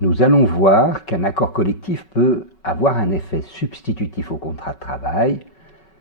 Nous allons voir qu'un accord collectif peut avoir un effet substitutif au contrat de travail,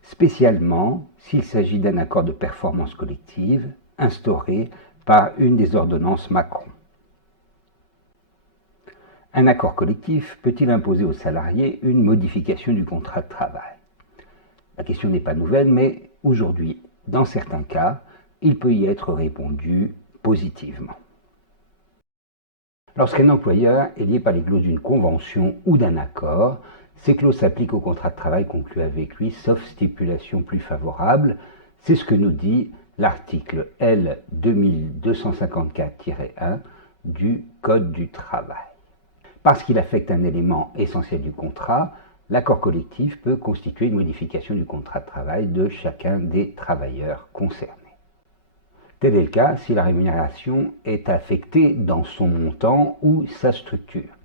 spécialement s'il s'agit d'un accord de performance collective instauré par une des ordonnances Macron. Un accord collectif peut-il imposer aux salariés une modification du contrat de travail? La question n'est pas nouvelle, mais aujourd'hui, dans certains cas, il peut y être répondu positivement. Lorsqu'un employeur est lié par les clauses d'une convention ou d'un accord, ces clauses s'appliquent au contrat de travail conclu avec lui, sauf stipulation plus favorable. C'est ce que nous dit l'article L 2254-1 du Code du travail. Parce qu'il affecte un élément essentiel du contrat, l'accord collectif peut constituer une modification du contrat de travail de chacun des travailleurs concernés. Tel est le cas si la rémunération est affectée dans son montant ou sa structure.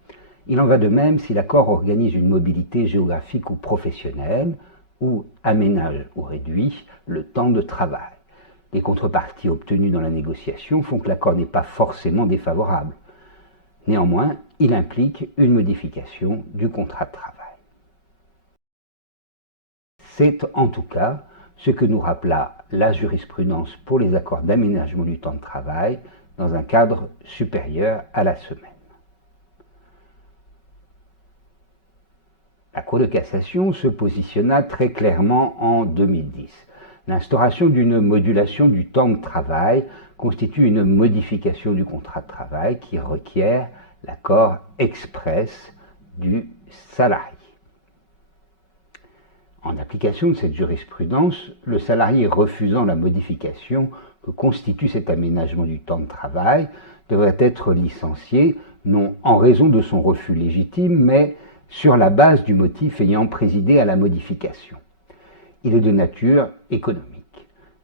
Il en va de même si l'accord organise une mobilité géographique ou professionnelle ou aménage ou réduit le temps de travail. Les contreparties obtenues dans la négociation font que l'accord n'est pas forcément défavorable. Néanmoins, il implique une modification du contrat de travail. C'est en tout cas ce que nous rappela la jurisprudence pour les accords d'aménagement du temps de travail dans un cadre supérieur à la semaine. La Cour de cassation se positionna très clairement en 2010. L'instauration d'une modulation du temps de travail constitue une modification du contrat de travail qui requiert l'accord express du salarié. En application de cette jurisprudence, le salarié refusant la modification que constitue cet aménagement du temps de travail devrait être licencié, non en raison de son refus légitime, mais sur la base du motif ayant présidé à la modification. Il est de nature économique.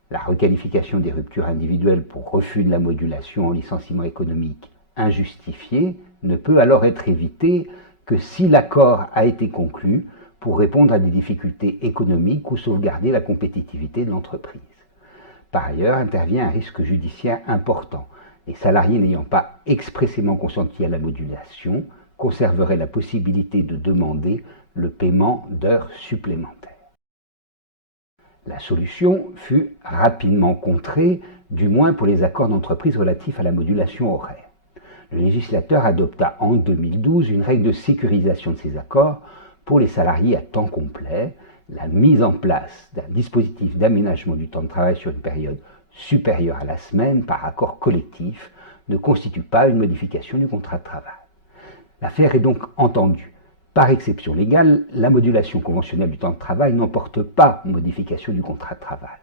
La requalification des ruptures individuelles pour refus de la modulation en licenciement économique injustifié ne peut alors être évitée que si l'accord a été conclu pour répondre à des difficultés économiques ou sauvegarder la compétitivité de l'entreprise. Par ailleurs, intervient un risque judiciaire important. Les salariés n'ayant pas expressément consenti à la modulation conserveraient la possibilité de demander le paiement d'heures supplémentaires. La solution fut rapidement contrée, du moins pour les accords d'entreprise relatifs à la modulation horaire. Le législateur adopta en 2012 une règle de sécurisation de ces accords pour les salariés à temps complet. La mise en place d'un dispositif d'aménagement du temps de travail sur une période supérieure à la semaine par accord collectif ne constitue pas une modification du contrat de travail. L'affaire est donc entendue. Par exception légale, la modulation conventionnelle du temps de travail n'emporte pas modification du contrat de travail.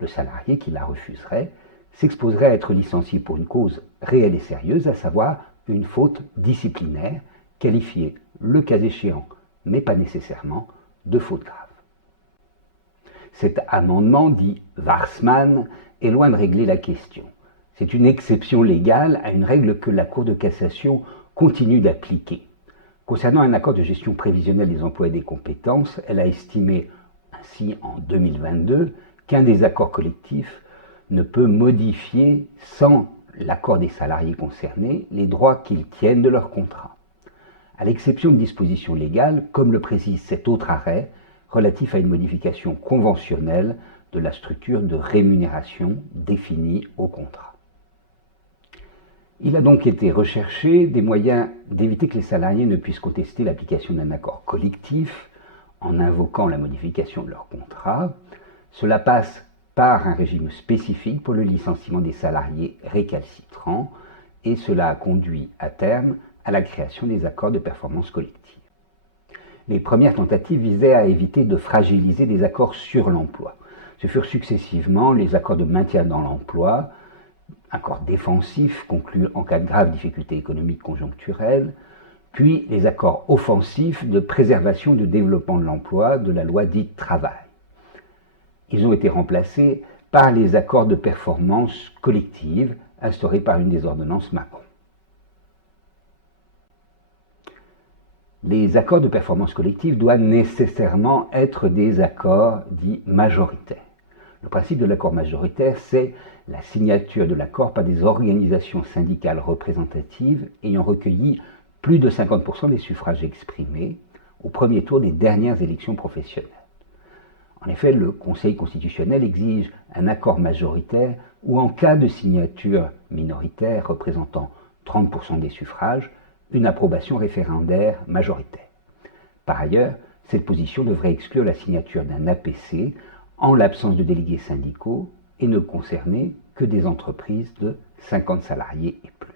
Le salarié qui la refuserait s'exposerait à être licencié pour une cause réelle et sérieuse, à savoir une faute disciplinaire, qualifiée, le cas échéant, mais pas nécessairement, de faute grave. Cet amendement, dit Warsmann, est loin de régler la question. C'est une exception légale à une règle que la Cour de cassation continue d'appliquer. Concernant un accord de gestion prévisionnelle des emplois et des compétences, elle a estimé ainsi en 2022 qu'un des accords collectifs ne peut modifier sans l'accord des salariés concernés les droits qu'ils tiennent de leur contrat. À l'exception de dispositions légales, comme le précise cet autre arrêt, relatif à une modification conventionnelle de la structure de rémunération définie au contrat. Il a donc été recherché des moyens d'éviter que les salariés ne puissent contester l'application d'un accord collectif en invoquant la modification de leur contrat. Cela passe par un régime spécifique pour le licenciement des salariés récalcitrants et cela a conduit à terme à la création des accords de performance collective. Les premières tentatives visaient à éviter de fragiliser des accords sur l'emploi. Ce furent successivement les accords de maintien dans l'emploi, accords défensifs conclus en cas de graves difficultés économiques conjoncturelles, puis les accords offensifs de préservation et de développement de l'emploi de la loi dite travail. Ils ont été remplacés par les accords de performance collective instaurés par une des ordonnances Macron. Les accords de performance collective doivent nécessairement être des accords dits majoritaires. Le principe de l'accord majoritaire, c'est la signature de l'accord par des organisations syndicales représentatives ayant recueilli plus de 50% des suffrages exprimés au premier tour des dernières élections professionnelles. En effet, le Conseil constitutionnel exige un accord majoritaire ou, en cas de signature minoritaire représentant 30% des suffrages, une approbation référendaire majoritaire. Par ailleurs, cette position devrait exclure la signature d'un APC en l'absence de délégués syndicaux et ne concerner que des entreprises de 50 salariés et plus.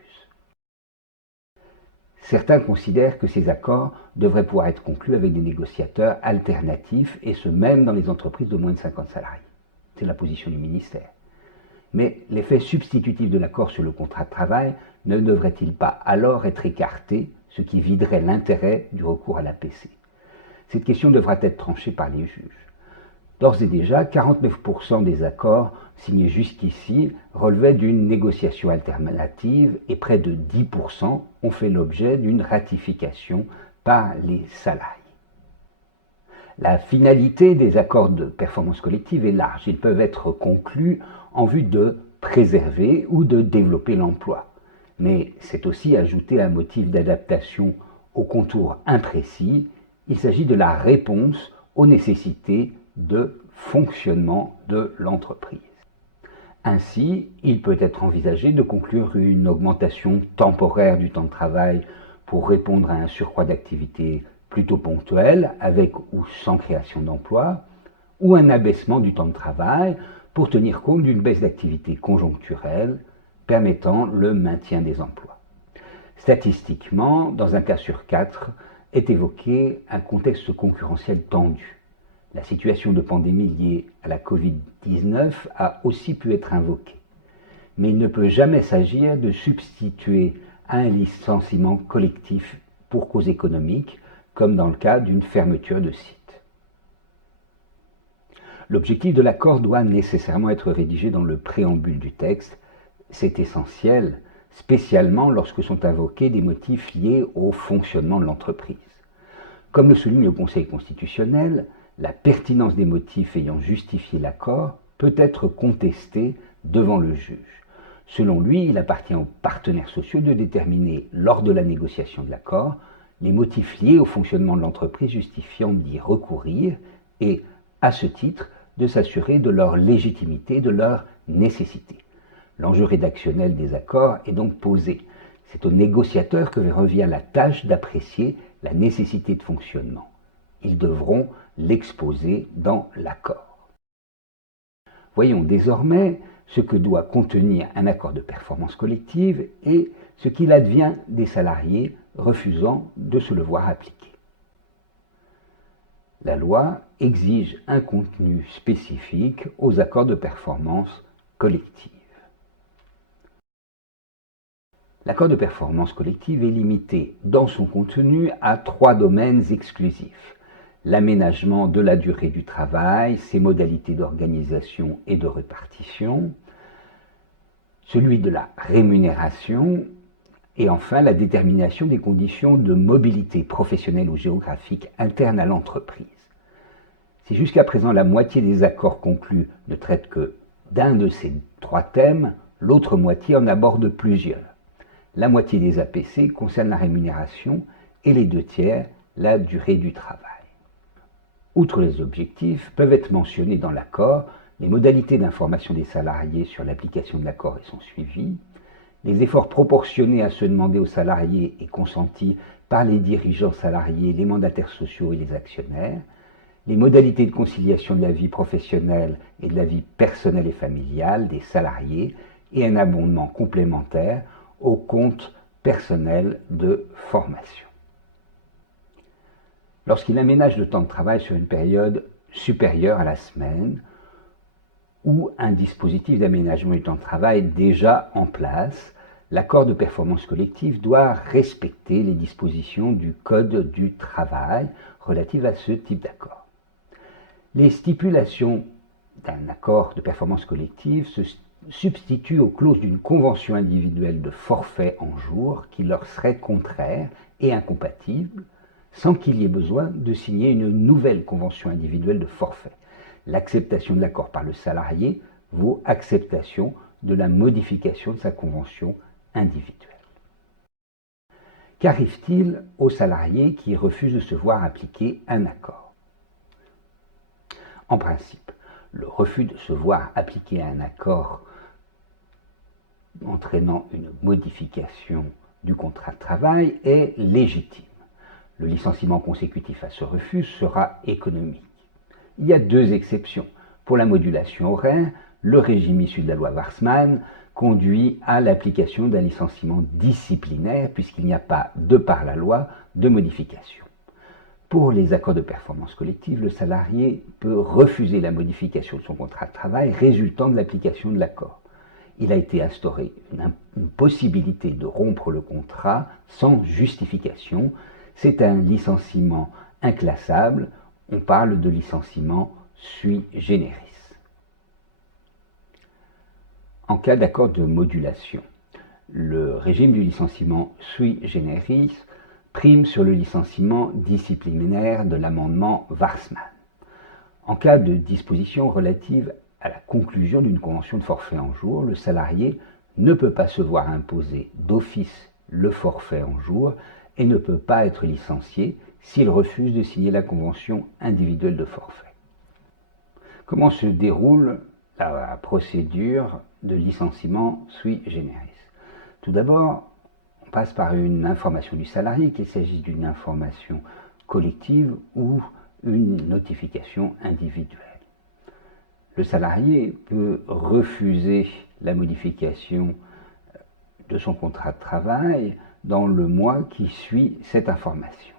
Certains considèrent que ces accords devraient pouvoir être conclus avec des négociateurs alternatifs, et ce même dans les entreprises de moins de 50 salariés. C'est la position du ministère. Mais l'effet substitutif de l'accord sur le contrat de travail ne devrait-il pas alors être écarté, ce qui viderait l'intérêt du recours à l'APC? Cette question devra être tranchée par les juges. D'ores et déjà, 49% des accords signés jusqu'ici relevaient d'une négociation alternative et près de 10% ont fait l'objet d'une ratification par les salariés. La finalité des accords de performance collective est large. Ils peuvent être conclus en vue de préserver ou de développer l'emploi. Mais c'est aussi ajouter un motif d'adaptation aux contours imprécis. Il s'agit de la réponse aux nécessités de fonctionnement de l'entreprise. Ainsi, il peut être envisagé de conclure une augmentation temporaire du temps de travail pour répondre à un surcroît d'activité plutôt ponctuel, avec ou sans création d'emploi, ou un abaissement du temps de travail pour tenir compte d'une baisse d'activité conjoncturelle permettant le maintien des emplois. Statistiquement, dans un cas sur 4, est évoqué un contexte concurrentiel tendu. La situation de pandémie liée à la Covid-19 a aussi pu être invoquée. Mais il ne peut jamais s'agir de substituer à un licenciement collectif pour cause économique, comme dans le cas d'une fermeture de site. L'objectif de l'accord doit nécessairement être rédigé dans le préambule du texte. C'est essentiel, spécialement lorsque sont invoqués des motifs liés au fonctionnement de l'entreprise. Comme le souligne le Conseil constitutionnel, la pertinence des motifs ayant justifié l'accord peut être contestée devant le juge. Selon lui, il appartient aux partenaires sociaux de déterminer, lors de la négociation de l'accord, les motifs liés au fonctionnement de l'entreprise justifiant d'y recourir et, à ce titre, de s'assurer de leur légitimité, de leur nécessité. L'enjeu rédactionnel des accords est donc posé. C'est aux négociateurs que revient la tâche d'apprécier la nécessité de fonctionnement. Ils devront l'exposer dans l'accord. Voyons désormais ce que doit contenir un accord de performance collective et ce qu'il advient des salariés refusant de se le voir appliquer. La loi exige un contenu spécifique aux accords de performance collective. L'accord de performance collective est limité dans son contenu à 3 domaines exclusifs: l'aménagement de la durée du travail, ses modalités d'organisation et de répartition, celui de la rémunération, et enfin la détermination des conditions de mobilité professionnelle ou géographique interne à l'entreprise. Si jusqu'à présent la moitié des accords conclus ne traitent que d'un de ces 3 thèmes, l'autre moitié en aborde plusieurs. La moitié des APC concerne la rémunération et les 2 tiers la durée du travail. Outre les objectifs, peuvent être mentionnés dans l'accord les modalités d'information des salariés sur l'application de l'accord et son suivi, les efforts proportionnés à ceux demandés aux salariés et consentis par les dirigeants salariés, les mandataires sociaux et les actionnaires, les modalités de conciliation de la vie professionnelle et de la vie personnelle et familiale des salariés et un abondement complémentaire au compte personnel de formation. Lorsqu'il aménage le temps de travail sur une période supérieure à la semaine ou un dispositif d'aménagement du temps de travail déjà en place, l'accord de performance collective doit respecter les dispositions du Code du travail relatives à ce type d'accord. Les stipulations d'un accord de performance collective se substituent aux clauses d'une convention individuelle de forfait en jours qui leur seraient contraires et incompatibles, sans qu'il y ait besoin de signer une nouvelle convention individuelle de forfait. L'acceptation de l'accord par le salarié vaut acceptation de la modification de sa convention individuelle. Qu'arrive-t-il aux salariés qui refusent de se voir appliquer un accord? En principe, le refus de se voir appliquer un accord entraînant une modification du contrat de travail est légitime. Le licenciement consécutif à ce refus sera économique. Il y a deux exceptions. Pour la modulation horaire, le régime issu de la loi Warsmann conduit à l'application d'un licenciement disciplinaire puisqu'il n'y a pas, de par la loi, de modification. Pour les accords de performance collective, le salarié peut refuser la modification de son contrat de travail résultant de l'application de l'accord. Il a été instauré une possibilité de rompre le contrat sans justification. C'est un licenciement inclassable. On parle de licenciement sui generis. En cas d'accord de modulation, le régime du licenciement sui generis prime sur le licenciement disciplinaire de l'amendement Warsmann. En cas de disposition relative à la conclusion d'une convention de forfait en jour, le salarié ne peut pas se voir imposer d'office le forfait en jour et ne peut pas être licencié s'il refuse de signer la convention individuelle de forfait. Comment se déroule la procédure de licenciement sui generis? Tout d'abord, on passe par une information du salarié, qu'il s'agisse d'une information collective ou une notification individuelle. Le salarié peut refuser la modification de son contrat de travail dans le mois qui suit cette information.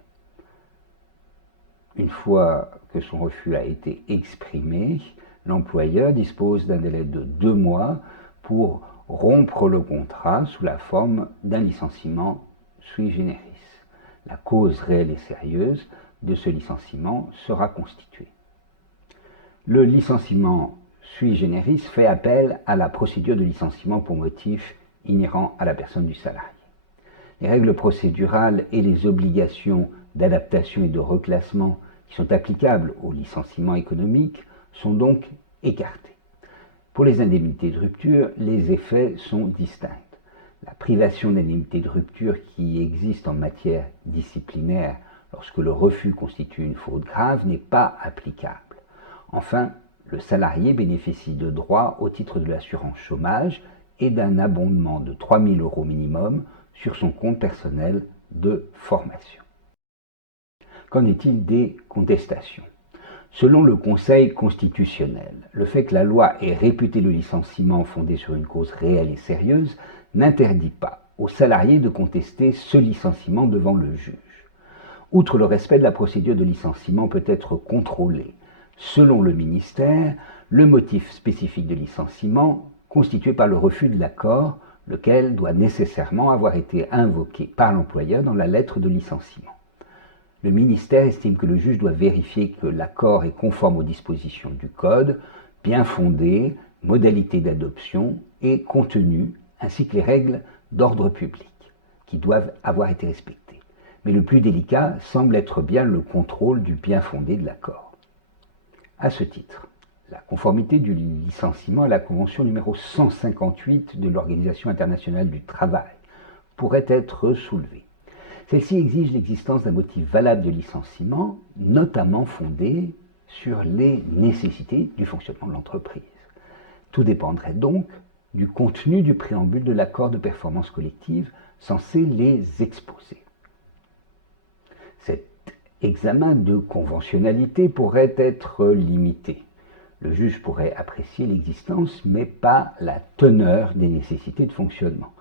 Une fois que son refus a été exprimé, l'employeur dispose d'un délai de 2 mois pour rompre le contrat sous la forme d'un licenciement sui generis. La cause réelle et sérieuse de ce licenciement sera constituée. Le licenciement sui generis fait appel à la procédure de licenciement pour motif inhérent à la personne du salarié. Les règles procédurales et les obligations d'adaptation et de reclassement qui sont applicables au licenciement économique sont donc écartées. Pour les indemnités de rupture, les effets sont distincts. La privation d'indemnité de rupture qui existe en matière disciplinaire lorsque le refus constitue une faute grave n'est pas applicable. Enfin, le salarié bénéficie de droits au titre de l'assurance chômage et d'un abondement de 3 000 € minimum sur son compte personnel de formation. Qu'en est-il des contestations? Selon le Conseil constitutionnel, le fait que la loi ait réputé le licenciement fondé sur une cause réelle et sérieuse n'interdit pas aux salariés de contester ce licenciement devant le juge. Outre le respect de la procédure de licenciement peut être contrôlé, selon le ministère, le motif spécifique de licenciement constitué par le refus de l'accord, lequel doit nécessairement avoir été invoqué par l'employeur dans la lettre de licenciement. Le ministère estime que le juge doit vérifier que l'accord est conforme aux dispositions du Code, bien fondé, modalités d'adoption et contenu, ainsi que les règles d'ordre public, qui doivent avoir été respectées. Mais le plus délicat semble être bien le contrôle du bien fondé de l'accord. À ce titre, la conformité du licenciement à la Convention numéro 158 de l'Organisation internationale du travail pourrait être soulevée. Celle-ci exige l'existence d'un motif valable de licenciement, notamment fondé sur les nécessités du fonctionnement de l'entreprise. Tout dépendrait donc du contenu du préambule de l'accord de performance collective censé les exposer. Cet examen de conventionnalité pourrait être limité. Le juge pourrait apprécier l'existence, mais pas la teneur des nécessités de fonctionnement.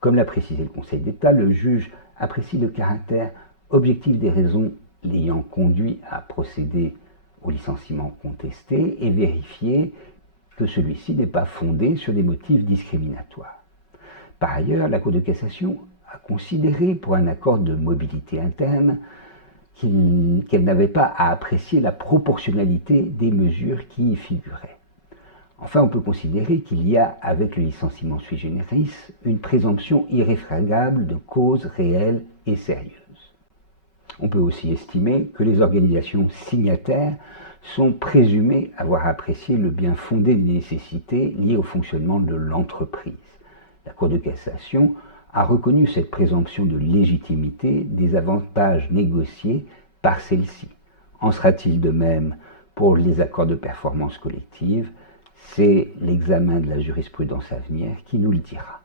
Comme l'a précisé le Conseil d'État, le juge apprécie le caractère objectif des raisons l'ayant conduit à procéder au licenciement contesté et vérifier que celui-ci n'est pas fondé sur des motifs discriminatoires. Par ailleurs, la Cour de cassation a considéré pour un accord de mobilité interne qu'elle n'avait pas à apprécier la proportionnalité des mesures qui y figuraient. Enfin, on peut considérer qu'il y a, avec le licenciement sui generis, une présomption irréfragable de cause réelle et sérieuse. On peut aussi estimer que les organisations signataires sont présumées avoir apprécié le bien fondé des nécessités liées au fonctionnement de l'entreprise. La Cour de cassation a reconnu cette présomption de légitimité des avantages négociés par celle-ci. En sera-t-il de même pour les accords de performance collective? C'est l'examen de la jurisprudence à venir qui nous le dira.